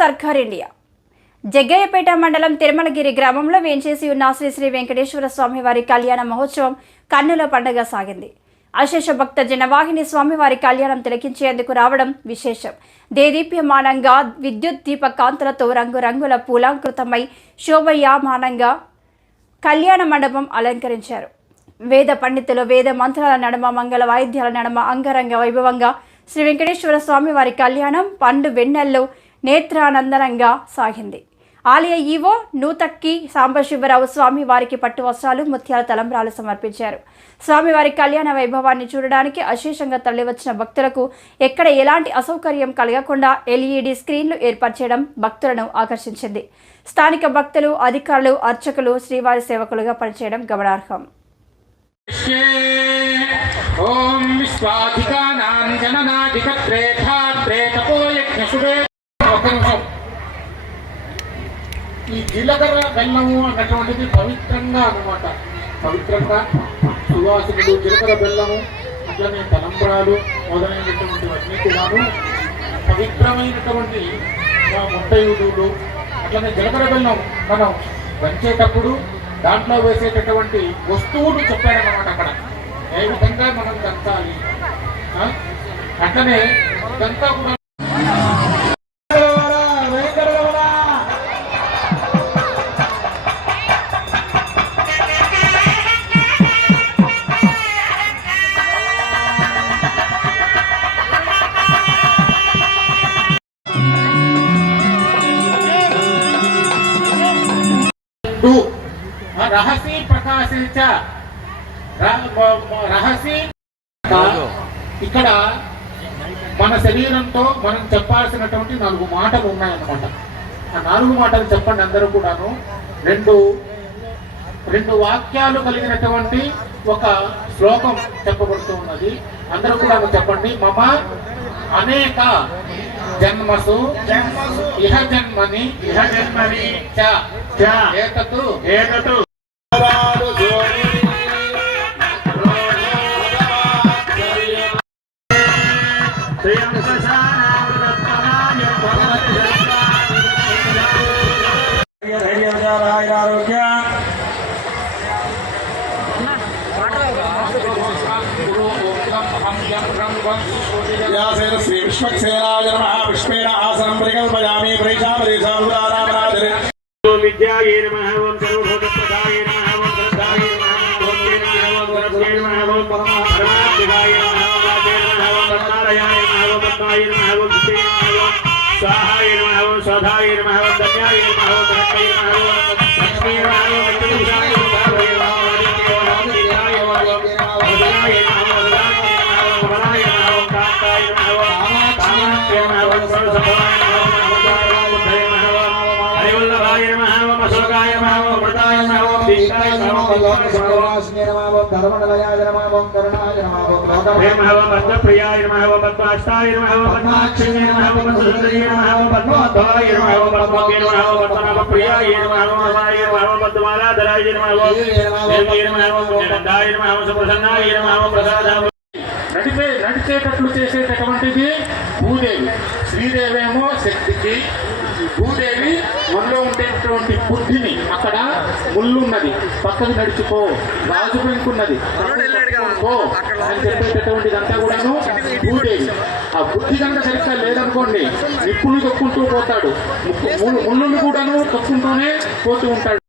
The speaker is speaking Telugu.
సర్కార్ ఇండియా జగ్గయ్యపేట మండలం తిరుమలగిరి గ్రామంలో వేంచేసి ఉన్న శ్రీ శ్రీ వెంకటేశ్వర స్వామివారి కళ్యాణ మహోత్సవం కన్నుల పండుగ సాగింది. అశేష భక్త జనవాహిని స్వామివారి కళ్యాణం తిలకించేందుకు రావడం విశేషం. దేదీప్యమానంగా విద్యుత్ దీప కాంతులతో రంగురంగుల పూలాంకృతమై శోభయామానంగా కళ్యాణ మండపం అలంకరించారు. వేద పండితులు వేద మంత్రాల నడుమ మంగళ వాయిద్యాల నడుమ అంగరంగ వైభవంగా శ్రీ వెంకటేశ్వర స్వామివారి కళ్యాణం పండు వెన్నెల్లో నేత్రానందనంగా సాగింది. ఆలయ ఈవో నూతక్కి సాంబశివరావు స్వామివారికి పట్టు వస్త్రాలు ముత్యాల తలంబ్రాలు సమర్పించారు. స్వామివారి కళ్యాణ వైభవాన్ని చూడడానికి అశేషంగా తరలివచ్చిన భక్తులకు ఎక్కడ ఎలాంటి అసౌకర్యం కలగకుండా ఎల్ఈడి స్క్రీన్లు ఏర్పాటు చేయడం భక్తులను ఆకర్షించింది. స్థానిక భక్తులు, అధికారులు, అర్చకులు శ్రీవారి సేవకులుగా పనిచేయడం గమనార్హం. ఓం ఈ జీలకర్ర బెల్లము అన్నటువంటిది పవిత్రంగా అన్నమాట. పవిత్రంగా సువాసనలు, జీలకర్ర బెల్లము, అట్లనే తలంబ్రాలు మొదలైనటువంటివన్నీ కూడాను పవిత్రమైనటువంటి ముత్తైదులు. అట్లనే జీలకర్ర బెల్లం మనం దంచేటప్పుడు దాంట్లో వేసేటటువంటి వస్తువులు చెప్పాడన్నమాట. అక్కడ ఏ విధంగా మనం దంచాలి, అట్లనే ఇదంతా కూడా రహస్య ప్రకాశించ రహస్య. ఇక్కడ మన శరీరంతో మనం చెప్పాల్సినటువంటి 4 మాటలు ఉన్నాయన్నమాట. ఆ 4 మాటలు చెప్పండి అందరూ కూడాను. రెండు వాక్యాలు కలిగినటువంటి ఒక శ్లోకం చెప్పబడుతూ ఉన్నది. అందరూ కూడా చెప్పండి. మమ అనేక జన్మసు ఇహ జన్మని ఏకతు శ్రీ విశ్వక్సేనాయ నమః. పుష్పేణ ఆసనం పరికల్పయామి. ప్రేషామదేశాముదారామరాధరే విద్యాయే నమః. ఓం సర్వభూతప్రదాయ నమః. ఓం శ్రద్ధాయ నమః. ఓం జ్ఞానాయ నమః. ఓం వరస్యే నమః. ఓం పరమాత్మికాయ నమః. ఓం రాజే నమః. ఓం పరమాలయాయ నమః. ఓం పద్మాయ నమః. ఓం విద్యే నమః. ఓం స్వాహాయ నమః. ఓం స్వధాయ నమః. ఓం ధన్యాయ నమః. ఓం ధనకాయ నమః. ఓం లక్ష్మీ నమః. ఓం విద్యుషాయ నమః. ఓం ఆదిత్యాయ నమః. ఓం దివ్యాయ నమః. ఓం వరదాయ నమః. ఓం వరదాయ నమః. ఓం వరాయ నమః. ఓం కాంతాయ నమః. ఓం కామాఖ్యాయ నమః. ఓం సర్వసంభవాయ నమః. ఓం ఉదయ నమః. ఓం హరివల్లభాయ నమః. ఓం అశోకాయ నమః. ఓం మృతాయ నమః. ఓం దీక్షాయ నమః. ఓం సర్వవాసినే నమః. ఓం ధర్మనిలయాయ నమః. ఓం కరుణాయ నమః. ఓం లోకప్రియ నమః. ఓం పద్మప్రియాయ నమః. ఓం పద్మాస్తాయ నమః. ఓం పద్మాక్షిణే నమః. ఓం పద్మసుందరియ నమః. ఓం పద్మోద్భవాయ నమః. ఓం పద్మకే నమః. ఓం పద్మనాభప్రియాయ నమః. ఓం రమాయ నమః. ఓం పద్మాలాధరాయ నమః. ఓం దేవాయ నమః. ఓం నందాయ నమః. ఓం సుప్రసన్నాయ నమః. ఓం ప్రసాదాయ. నడిచేటట్లు చేసేటటువంటిది భూదేవి. శ్రీదేవేమో శక్తికి, భూదేవి మనలో ఉండేటటువంటి బుద్ధిని. అక్కడ ముళ్ళున్నది, పక్కకు నడుచుకో. రాజు పెంకున్నది, అని చెప్పేటటువంటిదంతా కూడాను భూదేవి. ఆ బుద్ధి కనుక సరిగ్గా లేదనుకోండి, నిప్పులు తొక్కుంటూ పోతాడు, ముళ్ళును కూడాను తొక్కుంటూనే పోతూ ఉంటాడు.